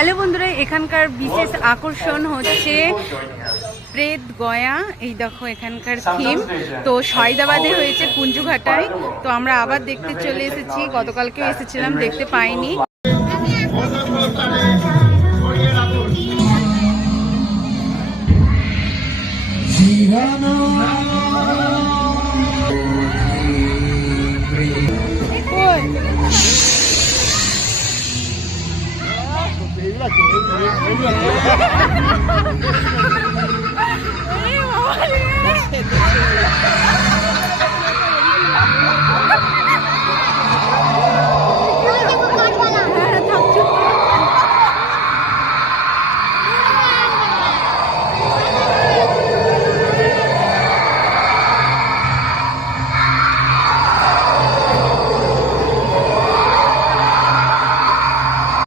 Hello বন্ধুরা, এখানকার বিশেষ আকর্ষণ হচ্ছে প্রেত গয়া। এই দেখো এখানকার থিম তো সয়দাবাদে হয়েছে, কুঞ্জুঘাটায়। তো আমরা আবার দেখতে চলে এসেছি, গতকালকেও এসেছিলাম, দেখতে পাইনি।